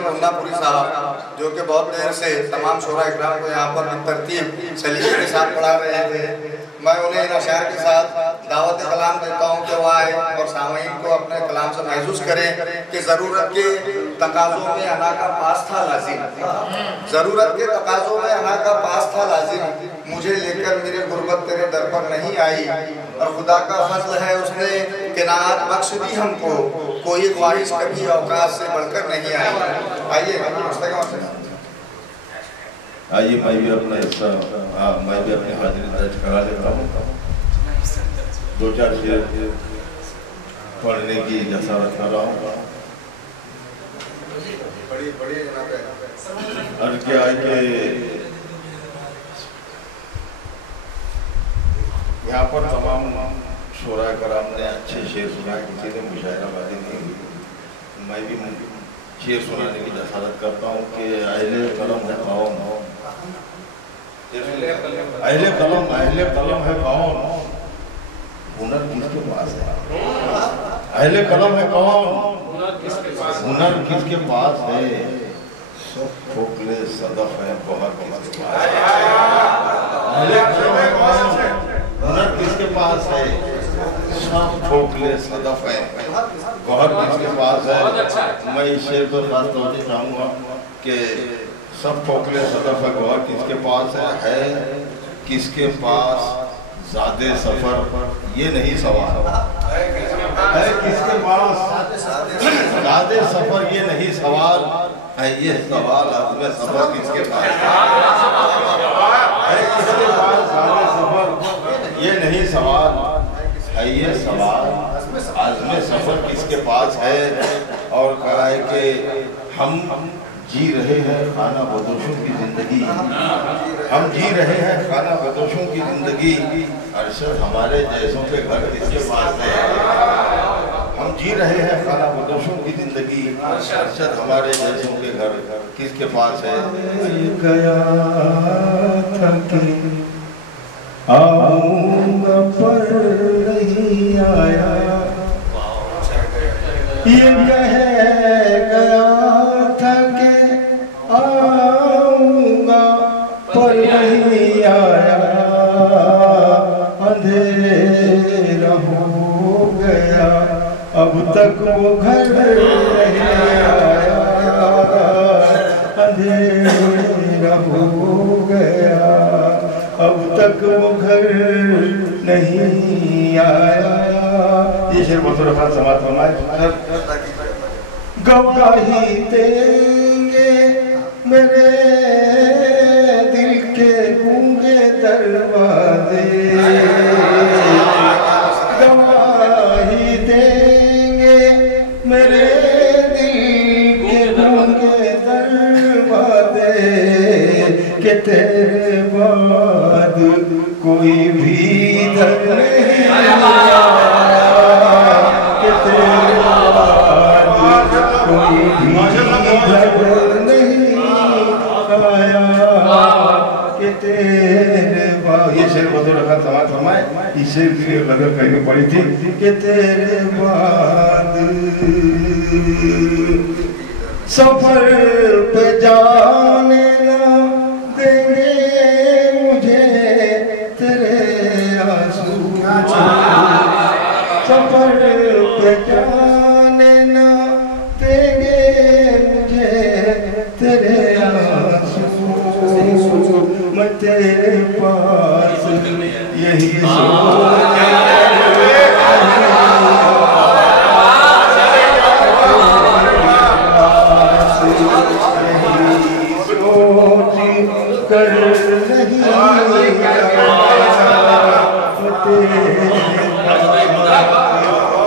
वसीम मुन्नापुरी साहब जो कि बहुत देर से तमाम शोरा इकराम को यहाँ पर तरतीब सलीके के साथ पढ़ा रहे थे, मैं उन्हें इन अशार के साथ दावत कलाम देता हूँ कि वह आए और सामईन को अपने कलाम से महसूस करें कि ज़रूरत के तकाज़ों में अना का पास था लाजिम, ज़रूरत के तकाज़ों में अना का पास था लाजिम, मुझे लेकर मेरी गुर्बत तेरे दर पर नहीं आई, और खुदा का फजल है उसने किनात बख्श दी हमको, कोई ख्वाहिश कभी औकात से बढ़कर नहीं आई। आइए आइए मैं भी अपना हिस्सा मैं भी अपनी हाजिरी दर्ज करा लेता हूँ। दो चार शेर पढ़ने की जसारत कर रहा हूँ। अर्ज क्या है कि यहाँ पर तमाम शोरा कराम ने अच्छे शेर सुनाए, किसी ने मुशायराबाजी नहीं हुई। मैं भी शेर सुनाने की जसारत करता हूँ कि अहले कलम है कौन, अहले कलम है कौन, हुनर किसके पास है, अहले कलम है कौन, हुनर किसके पास है, सब खोखले सदफ है बहुत किसके पास है, अहले कलम है कौन, हुनर किसके पास है, सब खोखले सदफ है बहुत किसके पास है। मैं इस शेर पर खास तौर से चाहूँगा कि सब खोखले सदफ है गौर किसके पास है किसके पास ज़ादे सफ़र ये नहीं सवाल है, किसके पास ज़ादे सफ़र ये नहीं सवाल है, ये सवाल आज़मे सफ़र किसके पास है, किसके पास ज़ादे सफ़र ये नहीं सवाल है, ये सवाल आज़मे सफ़र किसके पास है। और कहा है कि हम जी रहे हैं खाना बदोशों की ज़िंदगी, हम जी रहे हैं खाना बदोशों की ज़िंदगी, अरशद हमारे जैसों के घर किसके पास है, हम जी रहे हैं खाना बदोशों की ज़िंदगी, अरशद हमारे जैसों के घर किसके पास है। गया था कि आऊंगा पर नहीं आया, ये कह गया था कि आऊंगा पर नहीं आया, अंधेरा हो गया अब तक वो घर नहीं आया, अंधेरा हो गया अब तक वो घर नहीं आया। ये शेर बहुत रफा समाज फरमाए। गवाही देंगे मेरे दिल के गूंगे दरवाजे, गवाही देंगे मेरे दिल के गूंगे दरवाजे कि तेरे बाद कोई भी दर नहीं आया, कि तेरे बाद कोई भी दर नहीं आया, कि तेरे बाद। ये शेर बहुत रखा समाज फरमाए। इस शेर की नजर कहीं पड़ी थी कि तेरे बाद सफर पे जाने ना देंगे मुझे तेरे आंसू, सफर पे जाने ना देंगे मुझे तेरे आंसू, मैं तेरे पास यही कर नहीं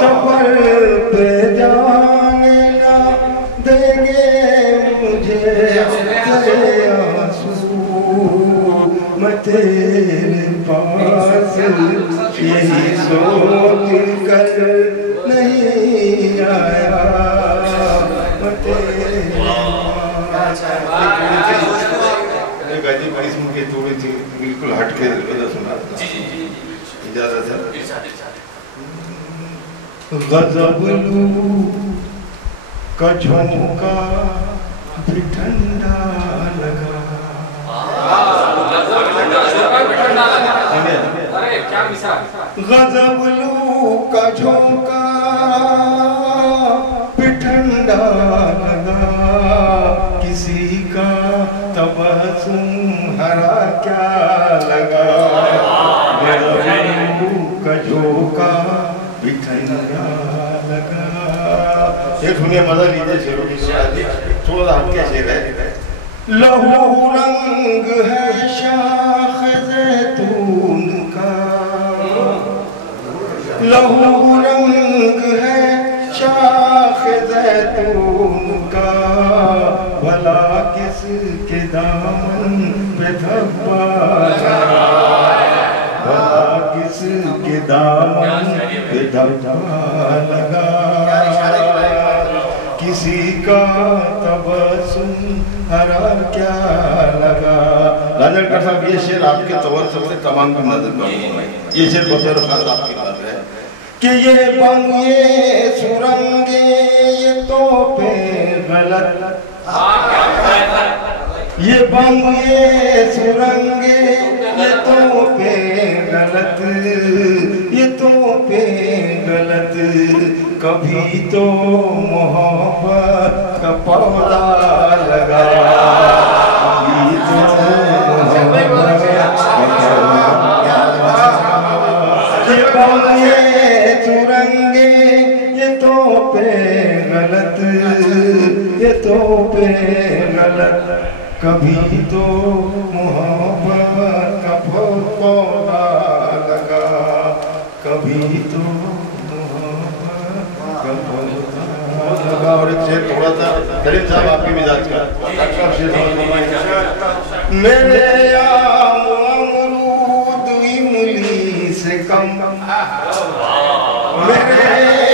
सफर पे जाने ना देंगे मुझे तेरे आंसू, मैं तेरे पास यही सोच कर नहीं आया, मैं तेरे गाजी किस्म की थोड़ी सी बिल्कुल हट के सुना इजाजत है। गज़ब लू का झोंका भी ठंडा लगा। अरे क्या मिसाल। गजबलू का झोंका भी ठंडा लगा, किसी का तबस्सुम हरा क्या लगा। गजबलू का झोंका भी ठंडा लगा। ये सुनिए, मजा लीजिए शेरों की शादी, थोड़ा हटके शेर है। लहू रंग है शाख ज़ैतून का, लहू रंग है शाख ज़ैतून का, भला किसके दामन पे धब्बा लगा, भला किसके दामन पे धब्बा लगा। किसी का तबस्सुम हरा क्या लगा। राजनकर साहब, ये शेर आपके तवज्जो से तमाम की नजर में, ये शेर बतौर खास आपकी नजर है कि ये बम ये सुरंगे ये तोपे गलत, ये बम ये सुरंगे ये तोपे गलत, ये तोपे गलत। कभी तो मोहब्बत का पौधा लगा, कभी तो मोहब्बत ये बम ये सुरंगे ये तोपे गलत, ये तोपे गलत। कभी तो मोहब्बत का पौधा लगा, कभी तो मोहब्बत का पौधा लगा। और एक शेर थोड़ा सा करीम साहब आपकी मिजाज का मेरे आम अमरूद इमली से कम, मेरे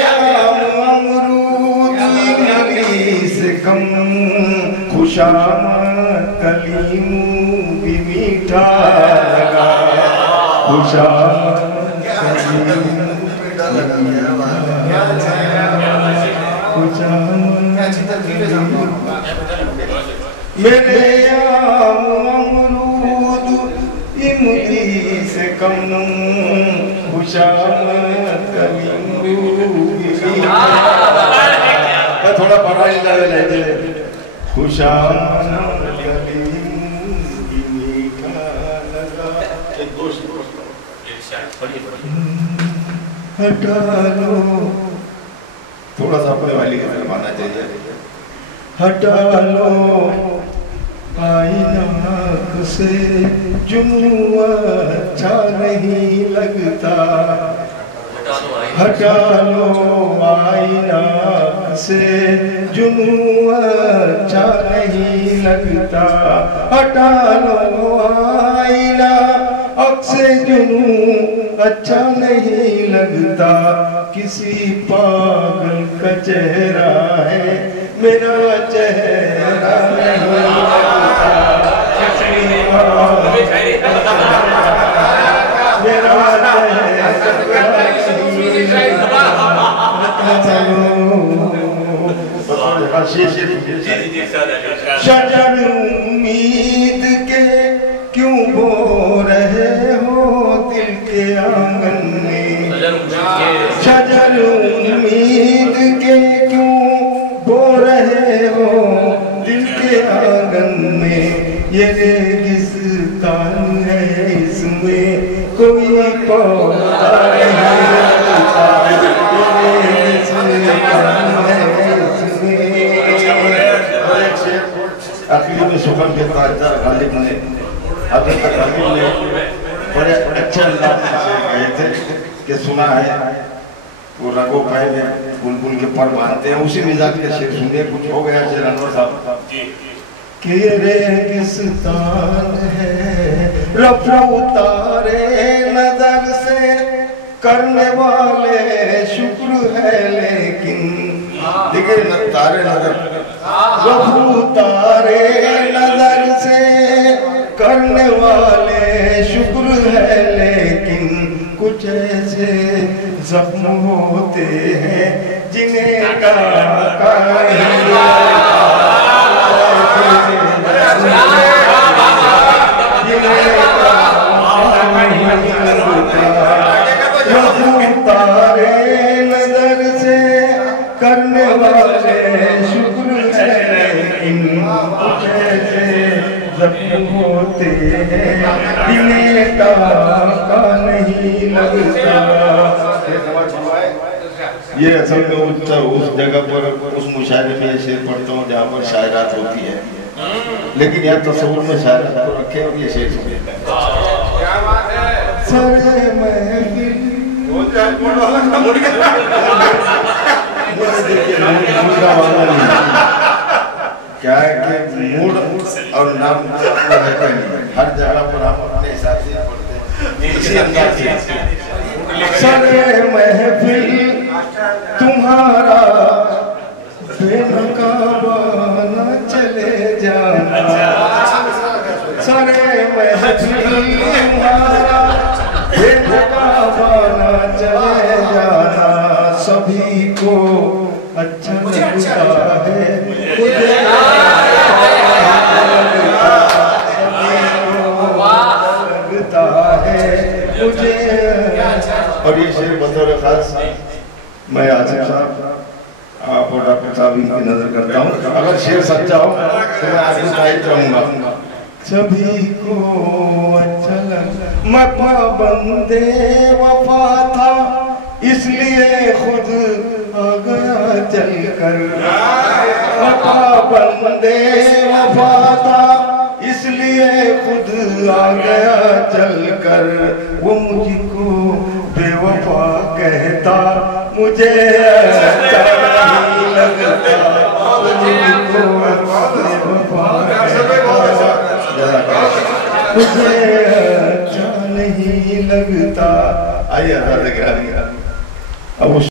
आम अमरूद इमली से कम, खुशामद कलीमू भी मीठा लगा, खुशामद कलीमू मेरे आम अमरूद इमली से कम, खुशामद कलीमू भी मीठा। थोड़ा बड़ा ही लगे खुशामद कलीमू भी मीठा लगा। हटा लो, थोड़ा सा अपने वाली का फिल्माना चाहिए। हटा लो आईना से जुनून अच्छा नहीं लगता, हटा लो आईना से जुनून अच्छा नहीं लगता, हटा लो आईना अक्से जुनून अच्छा नहीं लगता। किसी पागल का चेहरा है मेरा चेहरा नहीं लगता, किसी पागल मेरा शजर उम्मीद के क्यों बो रहे हो दिल के आंगन में, शजर उम्मीद के क्यों बो रहे हो दिल के आंगन में। ये रेगिस्तान है इसमें कोई पौधा नहीं लगता, ये रेगिस्तान है इसमें। आखिरी में शुक्र के ताजदार गालिब ने हज़रत हबीब ने बड़े अच्छे अंदाज से कहे थे कि सुना है वो रगो पाए में बुलबुल के पर बांधते हैं। उसी मिजाज के शेर सुनिए, कुछ हो गया शेर अनवर साहब कि रेगिस्तान है रफ़्फ़ उतारे नजर से करने वाले शुक्र है, लेकिन देखिए न तारे नजर रफ़्फ़ उतारे नजर से करने वाले शुक्र है, लेकिन कुछ ऐसे जख्म होते हैं जिन्हें का करने वाले शुक्र है इन जैसे जख्म होते हैं इन्हें टाका नहीं लगता। ये असल में उस जगह पर उस मुशायरे में ऐसे पढ़ता हूँ जहाँ पर शायरात होती है, लेकिन यहाँ तस्वुर में शायरात को रखे और ये शेर सुने। क्या है कि मूड और नाम हर जगह पर हम अपने हिसाब से पढ़ते हैं इसी अंदाज से। सरे महफिल तुम्हारा बेनकाबा न चले जाना, सरे महफिल तुम्हारा बेनकाबा न चले जाना। सभी को अच्छा लगता है मुझे। और ये शेर बतौर खास मैं आसिफ साहब आप और डॉक्टर साहब इनकी नजर करता हूँ। अगर शेर सच्चा हो तो मैं आगे साहित्य रहूंगा। सभी को अच्छा लगा मैं पाबंदे वफा था इसलिए खुद आ गया चल कर। पाबंदे वफा था इसलिए खुद आ गया चल कर। वो मुझको बेवफा कहता मुझे अच्छा नहीं लगता, मुझको बेवफा कहता मुझे अच्छा नहीं लगता। आइए अब